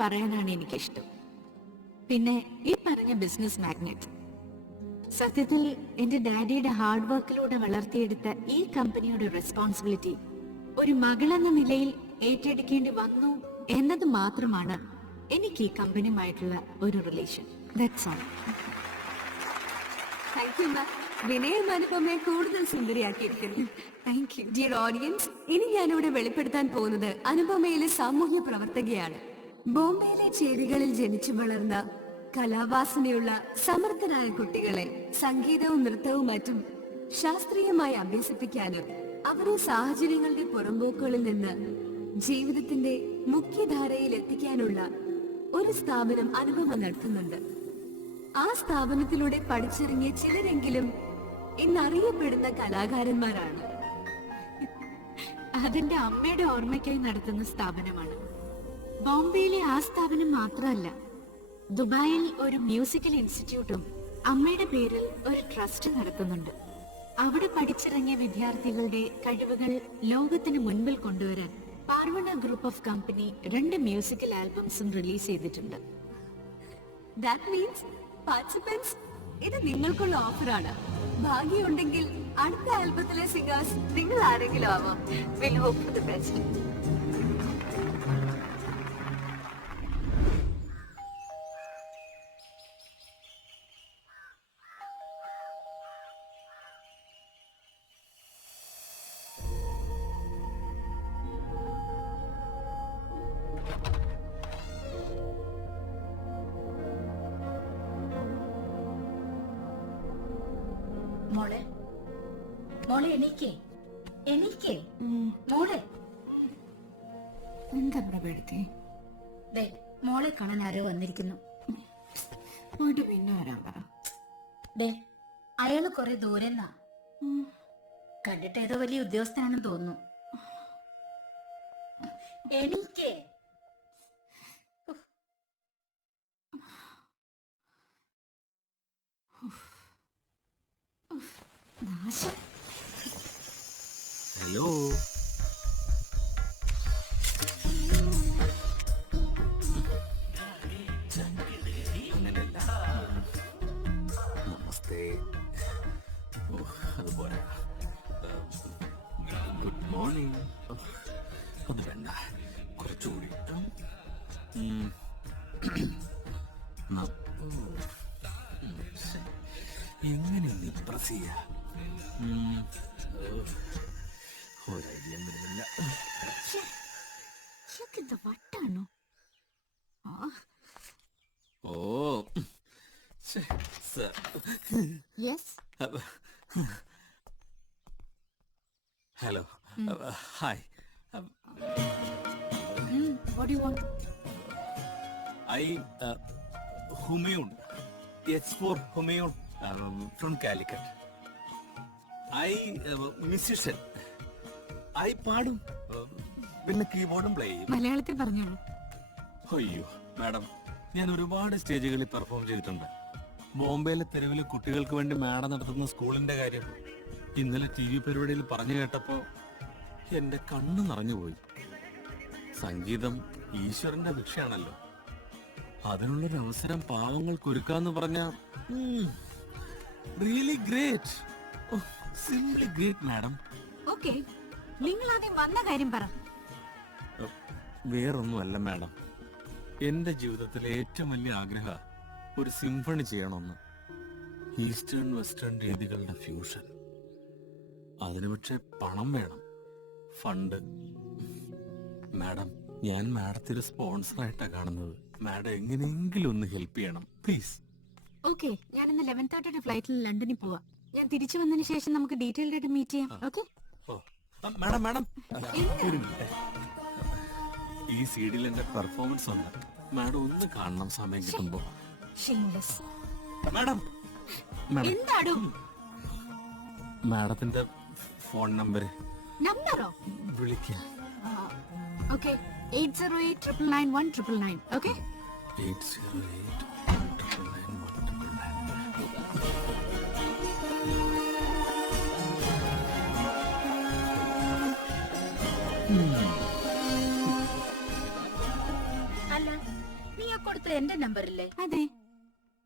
പറയാനാണ് എനിക്കിഷ്ടം. പിന്നെ ഈ പറഞ്ഞ ബിസിനസ് മാഗ്നറ്റ്, സത്യത്തിൽ എന്റെ ഡാഡിയുടെ ഹാർഡ് വർക്കിലൂടെ വളർത്തിയെടുത്ത ഈ കമ്പനിയുടെ റെസ്പോൺസിബിലിറ്റി ഒരു മകളെന്ന നിലയിൽ ഏറ്റെടുക്കേണ്ടി വന്നു എന്നത് മാത്രമാണ് എനിക്ക് ഈ കമ്പനിയുമായിട്ടുള്ള ഒരു relation. That's all. Thank you ma'am. വിനയം അനുപമയെ കൂടുതൽ സുന്ദരിയാക്കിയിരിക്കുന്നു. Thank you. ഡിയർ ഓഡിയൻസ്, ഇനി ഞാനിവിടെ വെളിപ്പെടുത്താൻ പോകുന്നത് അനുപമയിലെ സാമൂഹ്യ പ്രവർത്തകയാണ്. ബോംബെയിലെ ചേരികളിൽ ജനിച്ചു വളർന്ന കലാവാസനയുള്ള സമർത്ഥരായ കുട്ടികളെ സംഗീതവും നൃത്തവും മറ്റും ശാസ്ത്രീയമായി അഭ്യസിപ്പിക്കാനും അവരെ സാഹചര്യങ്ങളുടെ പുറമ്പോക്കുകളിൽ നിന്ന് ജീവിതത്തിന്റെ മുഖ്യധാരയിൽ എത്തിക്കാനുള്ള ഒരു സ്ഥാപനം അനുപമ നടത്തുന്നുണ്ട്. ആ സ്ഥാപനത്തിലൂടെ പഠിച്ചിറങ്ങിയ ചിലരെങ്കിലും ഇന്നറിയപ്പെടുന്ന കലാകാരന്മാരാണ്. അതെന്റെ അമ്മയുടെ ഓർമ്മയ്ക്കായി നടത്തുന്ന സ്ഥാപനമാണ്. ബോംബെയിലെ ആ സ്ഥാപനം മാത്രമല്ല, ദുബായിൽ ഒരു മ്യൂസിക്കൽ ഇൻസ്റ്റിറ്റ്യൂട്ടും അമ്മയുടെ പേരിൽ ഒരു ട്രസ്റ്റ് നടത്തുന്നുണ്ട്. അവിടെ പഠിച്ചിറങ്ങിയ വിദ്യാർത്ഥികളുടെ കഴിവുകൾ ലോകത്തിന് മുൻപിൽ കൊണ്ടുവരാൻ Parvana group of company 2 musical ആൽബംസും റിലീസ് ചെയ്തിട്ടുണ്ട്. ദാറ്റ് മീൻസ് പാർട്ടിസിപ്പൻസ്, ഇത് നിങ്ങൾക്കുള്ള ഓഫറാണ്. ഭാഗ്യമുണ്ടെങ്കിൽ അടുത്ത ആൽബത്തിലെ സിംഗേഴ്സ് നിങ്ങൾ ആരെങ്കിലും ആവാം. We'll hope for the best. മോളെ, മോളെ എണീക്കേ, എണീക്കേ മോളെ. എന്താ പേടുത്തി? ദേ മോളെ കാണാൻ ആരോ വന്നിരിക്കുന്നു. വീട്ടിൽ പിന്നെ വരാൻ പറ. ദേ അയാള് കൊറേ ദൂരെന്നാ, കണ്ടിട്ട് ഏതോ വലിയ ഉദ്യോഗസ്ഥനാണെന്ന് തോന്നുന്നു. എണീക്കേ. ഹലോ, അങ്ങനെയല്ല. നമസ്തേ. അതുപോലെ ഗുഡ് മോർണിംഗ്. അത് വേണ്ട, കുറച്ചുകൂടി. എങ്ങനെ ഇംപ്രസ് ചെയ്യാ? ഒരൈഡിയം വരുന്നില്ല. വട്ടാണോ? Oh sir. Yes. Hello, hi. What do you want? Humayun. It's for Humayun from Calicut. Musician. പാടും, പിന്നെ കീബോർഡും പ്ലേ ചെയ്യും. മലയാളത്തിൽ പറഞ്ഞോളൂ. അയ്യോ മാഡം, ഞാൻ ഒരുപാട് സ്റ്റേജുകളിൽ പെർഫോം ചെയ്തിട്ടുണ്ട്. ബോംബെയിലെ തെരുവിലെ കുട്ടികൾക്ക് വേണ്ടി മാഡം നടത്തുന്ന സ്കൂളിന്റെ കാര്യം ഇന്നലെ TV പരിപാടിയിൽ പറഞ്ഞു കേട്ടപ്പോ എന്റെ കണ്ണ് നിറഞ്ഞുപോയി. സംഗീതം ഈശ്വരന്റെ ഭിക്ഷയാണല്ലോ. അതിനുള്ളൊരു അവസരം പാവങ്ങൾക്ക് ഒരുക്കാന്ന് പറഞ്ഞ really great. Simply great madam. Okay, നിങ്ങൾ ആദ്യം വന്ന കാര്യം പറ. വേറൊന്നുമല്ല മാഡം, എന്റെ ജീവിതത്തിലെ ഏറ്റവും വലിയ ആഗ്രഹം ഒരു സിംഫണി ചെയ്യണമെന്ന്. ഈസ്റ്റേൺ വെസ്റ്റേൺ രീതികളുടെ ഫ്യൂഷൻ. അതിന് പക്ഷേ പണം വേണം, ഫണ്ട്. മാഡം, ഞാൻ മാഡത്തിന് സ്പോൺസറായിട്ടാണ് കാണുന്നത്. മാഡം എങ്ങനെയെങ്കിലും ഒന്ന് ഹെൽപ്പ് ചെയ്യണം പ്ലീസ്. ഓക്കെ, ഞാൻ ഇന്ന് 11:30 ഫ്ലൈറ്റിൽ ലണ്ടനിൽ പോവാം. ഞാൻ തിരിച്ചു വന്നതിന് ശേഷം നമുക്ക് ഡീറ്റെയിൽഡ് ആയിട്ട് മീറ്റ് ചെയ്യാം. ഓക്കെ? മാഡം മാഡം ഒരു മിനിറ്റ്. ഈ സീഡിൽ എന്റെ പെർഫോമൻസ് ഉണ്ട്. മാഡം ഒന്ന് കാണണം സമയം കിട്ടുമ്പോ. മാഡം മാഡം മാഡത്തിന്റെ ഫോൺ നമ്പര് നമ്പറോ? വിളിക്കാം. ഓക്കെ, 80899199. ഓക്കെ, 808. അല്ല, നീ ആ കൊടുത്ത എന്റെ നമ്പറില്ലേ? അതെ.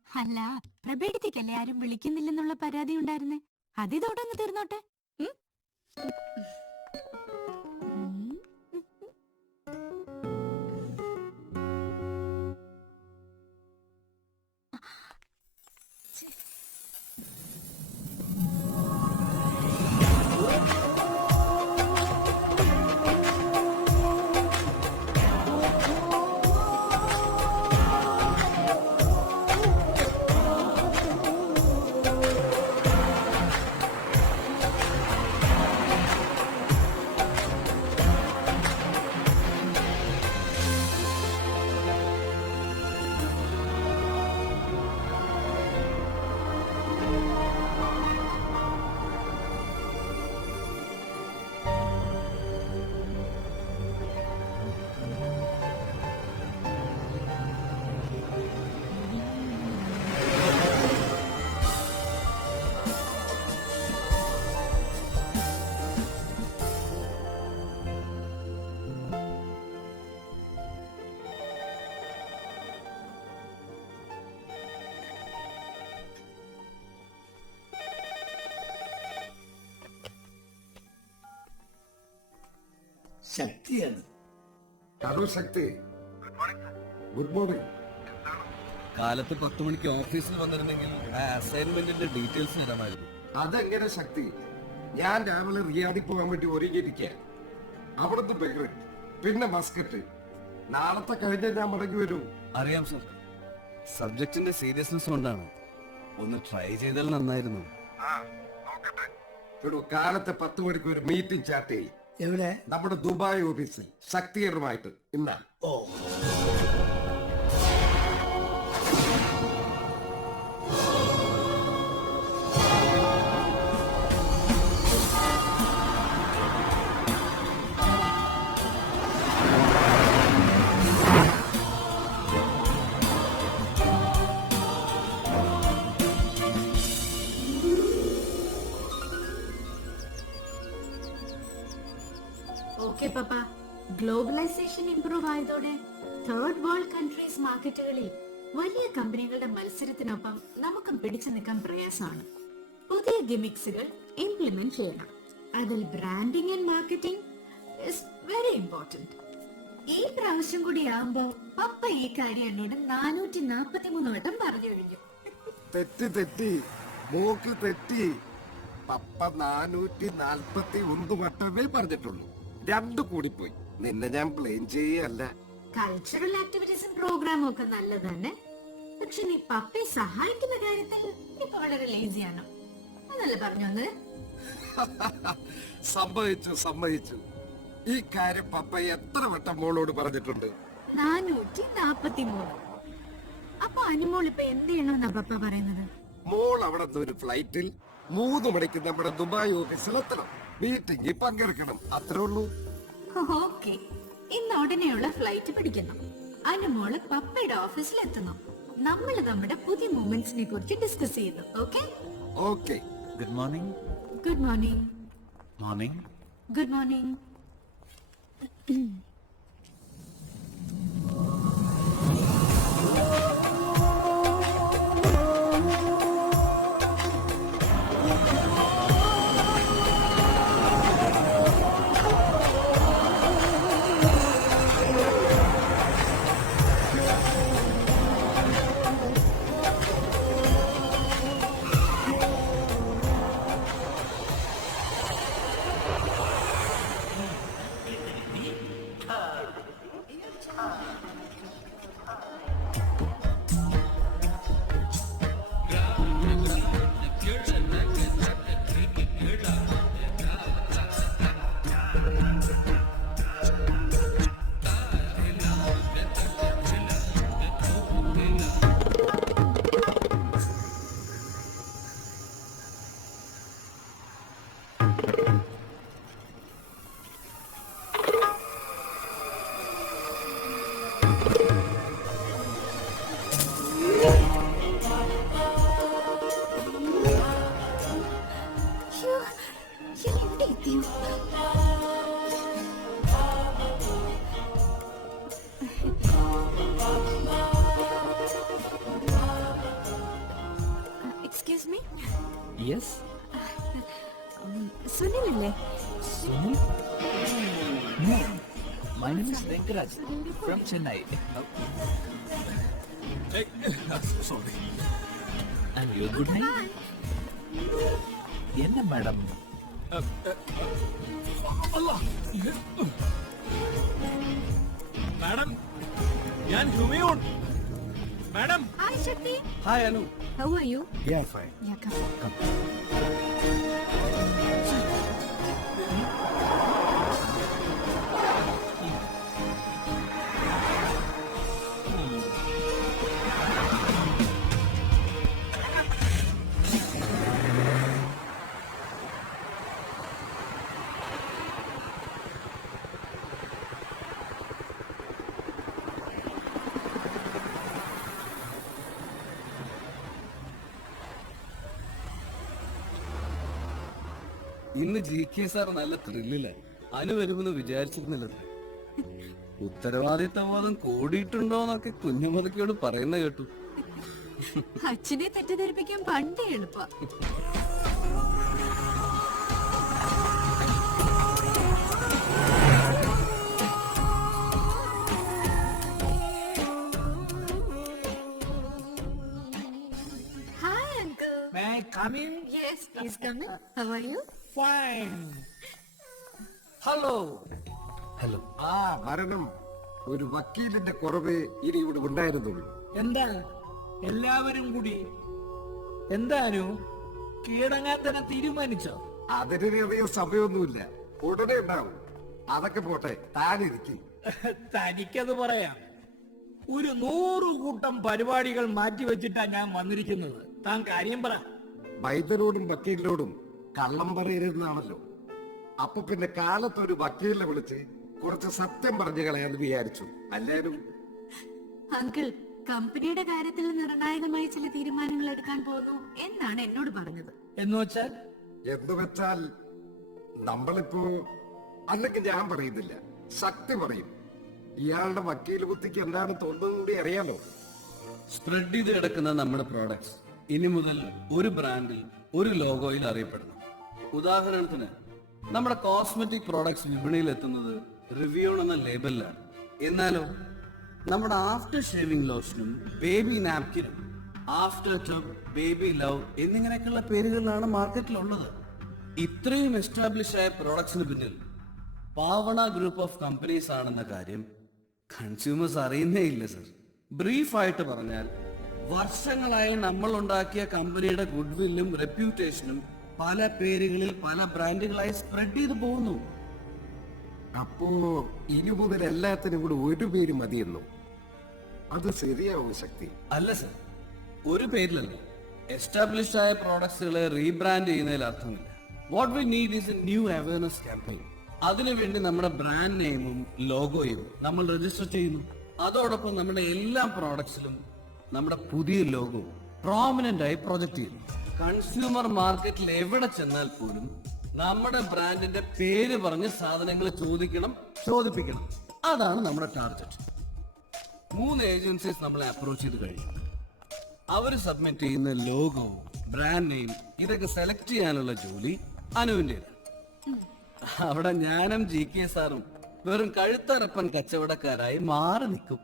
അല്ല, പ്രബേഡിത്തേക്കല്ലേ ആരും വിളിക്കുന്നില്ലെന്നുള്ള പരാതി ഉണ്ടായിരുന്നേ. അതിതോടങ്ങ് തീർന്നോട്ടെ. ഉം? ഉം. ശക്തിയാണ്. ഹലോ ശക്തി, ഗുഡ് മോർണിംഗ്. കാലത്ത് 10 മണിക്ക് ഓഫീസിൽ വന്നിരുന്നെങ്കിൽ ആ അസൈൻമെന്റിന്റെ ഡീറ്റെയിൽസ് തരാമായിരുന്നു. അതെങ്ങനെ ശക്തി? ഞാൻ രാവിലെ റിയാദിൽ പോകാൻ വേണ്ടി ഒരുങ്ങിയിരിക്കുക. അവിടുന്ന് ബഹ്റിൻ, പിന്നെ മസ്കറ്റ്. നാളത്തെ കഴിഞ്ഞ ഞാൻ മടങ്ങി വരൂ. അറിയാം സർ, സബ്ജക്റ്റിന്റെ സീരിയസ്നെസ് കൊണ്ടാണ്. ഒന്ന് ട്രൈ ചെയ്താൽ നന്നായിരുന്നു. ഒരു കാലത്തെ 10 മണിക്ക് ഒരു മീറ്റിംഗ് ചാർട്ട് ചെയ്യും. എവിടെ? നമ്മുടെ ദുബായ് ഓഫീസിൽ ശക്തികരമായിട്ട് ഇന്നാ. ഓ, ഓക്കെ പപ്പ. ഗ്ലോബലൈസേഷൻ ഇംപ്രൂവ് ആയതോടെ തേർഡ് വേൾഡ് കൺട്രീസ് മാർക്കറ്റുകളിൽ വലിയ കമ്പനികളുടെ മത്സരത്തിനൊപ്പം നമുക്കും പിടിച്ചു നിൽക്കാൻ പ്രയാസമാണ്. പുതിയ ഗിമിക്സുകൾ ഇംപ്ലിമെന്റ് ചെയ്യണം. അതിൽ branding and marketing is very important. ഈ പ്രാവശ്യം കൂടി ആവുമ്പോ പപ്പ ഈ കാര്യം എന്നോട് 443 വട്ടം പറഞ്ഞു കഴിഞ്ഞു. തെറ്റി മൂക്ക് തെറ്റി. പപ്പ 441 വട്ടമേ പറഞ്ഞിട്ടുള്ളൂ. 2 കൂടിപ്പോയി. നിന്നെ ഞാൻ പ്ലെയിൻ ചെയ്യല്ല. കൾച്ചറൽ ആക്ടിവിറ്റീസും പ്രോഗ്രാമും ഒക്കെ നല്ലത് തന്നെ. പക്ഷെ നീ പപ്പയെ സഹായിക്കുന്ന കാര്യത്തിൽ ഇപ്പൊ വളരെ ലേസിയാണ്. അതല്ലേ പറഞ്ഞു വന്നത്? സമ്മതിച്ചു. ഈ കാര്യം പപ്പ എത്ര വട്ടം മോളോട് പറഞ്ഞിട്ടുണ്ട്? 443. അപ്പൊ അനുമോൾ ഇപ്പൊ എന്ത് ചെയ്യണമെന്നാ പപ്പ പറയുന്നത്? മോൾ അവിടെ നിന്ന് ഒരു ഫ്ലൈറ്റിൽ 3 മണിക്ക് നമ്മുടെ ദുബായ് ഓഫീസിൽ എത്തണം. മീറ്റിംഗിൽ പങ്കെടുക്കണം. അത്രേ ഉള്ളൂ. ഓക്കെ, ഇന്ന് ഉടനെയുള്ള ഫ്ലൈറ്റ് പിടിക്കുന്നു. അനുമോള് പപ്പയുടെ ഓഫീസിൽ എത്തുന്നു. നമ്മൾ നമ്മുടെ പുതിയ മൂമെന്റ്സിനെ കുറിച്ച് ഡിസ്കസ് ചെയ്യുന്നു. Okay? Okay. Good morning. Good morning. Morning. Good morning. Yes സുനിലല്ലേ? Sunil my name is Venkaraj from Chennai sorry. And your good name என்ன மேடம்? മാഡം, ഞാൻ Humayun. Madam, Hi, Shakti. Hi Anu. How are you? Yeah, fine. Yeah, come. ഇന്ന് GK sir നല്ല ത്രില്ലിലായി. അനു വരുമെന്ന് വിചാരിച്ചിരുന്നില്ല. ഉത്തരവാദിത്തബോധം കൂടിയിട്ടുണ്ടോന്നൊക്കെ കുഞ്ഞുമതക്കയോട് പറയുന്ന കേട്ടു. അച്ഛനെ തെറ്റിദ്ധരിപ്പിക്കാൻ പണ്ടേ എളുപ്പ. Hi, uncle. May I come in? Yes, please come in. How are you? Fine. Hello. Hello. ആ മരണം ഒരു വക്കീലിന്റെ കുറവ് ഇനി ഇവിടെ ഉണ്ടായിരുന്നുള്ളൂ. എന്താ എല്ലാവരും കൂടി എന്താനു കീഴടങ്ങാൻ തന്നെ തീരുമാനിച്ചോ? അതിനധികം സമയമൊന്നുമില്ല, ഉടനെ ഉണ്ടാവും. അതൊക്കെ പോട്ടെ, താനിരിക്കും. തനിക്കത് പറയാം. ഒരു 100 കൂട്ടം പരിപാടികൾ മാറ്റിവെച്ചിട്ടാ ഞാൻ വന്നിരിക്കുന്നത്. താൻ കാര്യം പറ. വൈദ്യരോടും വക്കീലിനോടും കള്ളം പറയരുതെന്നാണല്ലോ. അപ്പൊ പിന്നെ കാലത്തൊരു വക്കീലിനെ വിളിച്ച് കുറച്ച് സത്യം പറഞ്ഞു കളയാന്ന് വിചാരിച്ചു. അല്ലേലും അങ്കിൾ കമ്പനിയുടെ കാര്യത്തിൽ നിർണായകമായ ചില തീരുമാനങ്ങൾ എടുക്കാൻ പോകുന്നു എന്നാണ് എന്നോട് പറഞ്ഞത്. എന്ന് വെച്ചാൽ എന്ന് വെച്ചാൽ നമ്മളിപ്പോ, അല്ലെങ്കിൽ ഞാൻ പറയുന്നില്ല, ശക്തി പറയും. ഇയാളുടെ വക്കീൽ ബുദ്ധിക്ക് എന്താണ് തോന്നുന്നത് കൂടി അറിയാലോ. സ്പ്രെഡ് ചെയ്ത് കിടക്കുന്ന നമ്മുടെ പ്രോഡക്ട്സ് ഇനി മുതൽ ഒരു ബ്രാൻഡിൽ ഒരു ലോഗോയിൽ അറിയപ്പെടണം. ഉദാഹരണത്തിന് നമ്മുടെ കോസ്മെറ്റിക് പ്രോഡക്ട്സ് വിപണിയിൽ എത്തുന്നത് റിവ്യൂൺ എന്ന ലേബലിലാണ്. എന്നാലോ നമ്മുടെ ആഫ്റ്റർ ഷേവിംഗ് ലോഷനും ബേബി നാപ്കിനും ആഫ്റ്റർ ടബ്, ബേബി ലവ് എന്നിങ്ങനെയൊക്കെയുള്ള പേരുകളിലാണ് മാർക്കറ്റിലുള്ളത്. ഇത്രയും എസ്റ്റാബ്ലിഷ് ആയ പ്രോഡക്ട്സിന് പിന്നിൽ പാവണ ഗ്രൂപ്പ് ഓഫ് കമ്പനീസ് ആണെന്ന കാര്യം കൺസ്യൂമേഴ്സ് അറിയുന്നേ ഇല്ല സർ. ബ്രീഫായിട്ട് പറഞ്ഞാൽ വർഷങ്ങളായി നമ്മൾ ഉണ്ടാക്കിയ കമ്പനിയുടെ ഗുഡ്വില്ലും റെപ്യൂട്ടേഷനും പല പേരുകളിൽ പല ബ്രാൻഡുകളായി സ്പ്രെഡ് ചെയ്ത് പോകുന്നു. അപ്പോ ഇനി മുതൽ എല്ലാത്തിനും കൂടി ഒരു പേര് മതിയെന്നു. അത് ശരിയാവും ശക്തി? അല്ല സർ, ഒരു പേരിലല്ല. എസ്റ്റാബ്ലിഷ്ഡ് ആയ പ്രോഡക്ട്സുകളെ റീബ്രാൻഡ് ചെയ്യുന്നതിൽ അർത്ഥമില്ല. What we need is A new awareness campaign. അതിനുവേണ്ടി നമ്മുടെ ബ്രാൻഡ് നെയിമും ലോഗോയും നമ്മൾ രജിസ്റ്റർ ചെയ്യുന്നു. അതോടൊപ്പം നമ്മുടെ എല്ലാ പ്രോഡക്ട്സിലും നമ്മുടെ പുതിയ ലോഗോ പ്രോമിനന്റ് ആയി പ്രൊജക്ട് ചെയ്യുന്നു. കൺസ്യൂമർ മാർക്കറ്റിൽ എവിടെ ചെന്നാൽ പോലും നമ്മുടെ ബ്രാൻഡിന്റെ പേര് പറഞ്ഞ് സാധനങ്ങൾ ചോദിപ്പിക്കണം. അതാണ് നമ്മുടെ ടാർഗറ്റ്. 3 ഏജൻസീസ് നമ്മളെ അപ്രോച്ച് ചെയ്ത് കഴിഞ്ഞു. അവർ സബ്മിറ്റ് ചെയ്യുന്ന ലോഗോ, ബ്രാൻഡ് നെയിം ഇതൊക്കെ സെലക്ട് ചെയ്യാനുള്ള ജോലി അനുവിൻ്റെതാണ്. അവിടെ ഞാനും GK സാറും വെറും കഴുത്തറപ്പൻ കച്ചവടക്കാരായി മാറി നിൽക്കും.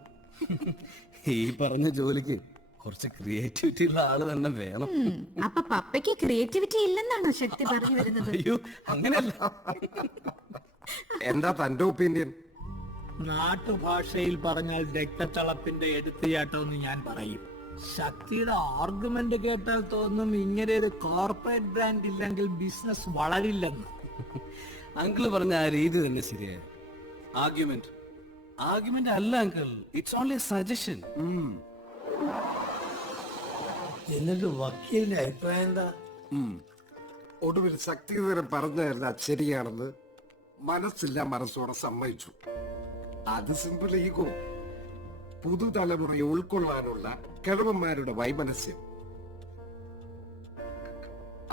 ഈ പറഞ്ഞ ജോലിക്ക് കുറച്ച് ക്രിയേറ്റിവിറ്റി ഉള്ള ആള് തന്നെ വേണം. അപ്പൊ പപ്പയ്ക്ക് ക്രിയേറ്റിവിറ്റി ഇല്ലെന്നാണോ ശക്തി പറഞ്ഞു വരുന്നത്? അയ്യോ, അങ്ങനെയല്ല. എന്താ തന്റെ ഒപ്പീനിയൻ? നാട്ടുഭാഷയിൽ പറഞ്ഞാൽ രക്തച്ചളപ്പിന്റെ എടുത്തുചാട്ടം എന്ന് ഞാൻ പറയും. ശക്തിയുടെ ആർഗ്യുമെന്റ് കേട്ടാൽ തോന്നും ഇങ്ങനെ ഒരു കോർപ്പറേറ്റ് ബ്രാൻഡ് ഇല്ലെങ്കിൽ ബിസിനസ് വളരില്ലെന്ന്. അങ്കിള് പറഞ്ഞ ആ രീതി തന്നെ ശരിയായ ആർഗ്യുമെന്റ് അല്ല അങ്കിൾ, ഇറ്റ്സ് ഓൺലി സജഷൻ. എന്നിട്ട് വക്കീലിന്റെ അഭിപ്രായം എന്താ? ഒടുവിൽ ശക്തിധരൻ പറഞ്ഞതല്ല ശരിയാണെന്ന് മനസ്സില്ല മനസ്സോടെ സമ്മതിച്ചു. അത് സിമ്പിൾ ഈഗോ. പുതുതലമുറയെ ഉൾക്കൊള്ളാനുള്ള കിഴവന്മാരുടെ വൈമനസ്യം.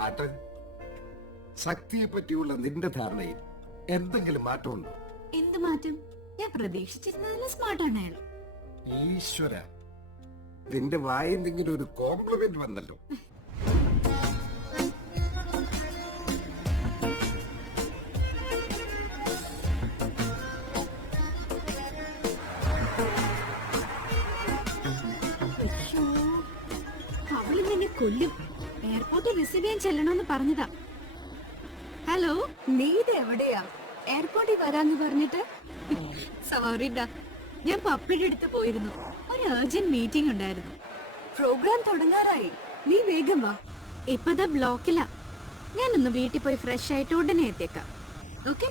ആട്ടെ, ശക്തിയെ പറ്റിയുള്ള നിന്റെ ധാരണയിൽ എന്തെങ്കിലും മാറ്റമുണ്ടോ? എന്ത് മാറ്റം? ഞാൻ പ്രതീക്ഷിച്ചിരുന്നാലും സ്മാർട്ടാണ് അയാൾ. ഈശ്വര, നിന്റെ വായെന്തെങ്കിലും ഒരു കോംപ്ലിമെന്റ് വന്നല്ലോ. കൊല്ലും. എയർപോർട്ടിൽ റിസീവ് ചെയ്യാൻ ചെല്ലണമെന്ന് പറഞ്ഞതാ. ഹലോ, നീ ഇത് എവിടെയാ? എയർപോർട്ടിൽ വരാന്ന് പറഞ്ഞിട്ട്? സോറിഡാ, ഞാൻ പപ്പയുടെ അടുത്ത് പോയിരുന്നു. ഒരു അർജന്റ് മീറ്റിംഗ് ഉണ്ടായിരുന്നു. പ്രോഗ്രാം തുടങ്ങാറായി. നീ വേഗം വാ. ഇപ്പതാ ബ്ലോക്കിലാ. ഞാനൊന്ന് വീട്ടിൽ പോയി ഫ്രഷ് ആയിട്ട് ഉടനെ എത്തിയേക്കാം. Okay?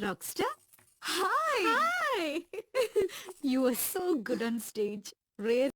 rockstar. Hi. Hi. You are so good on stage. Really.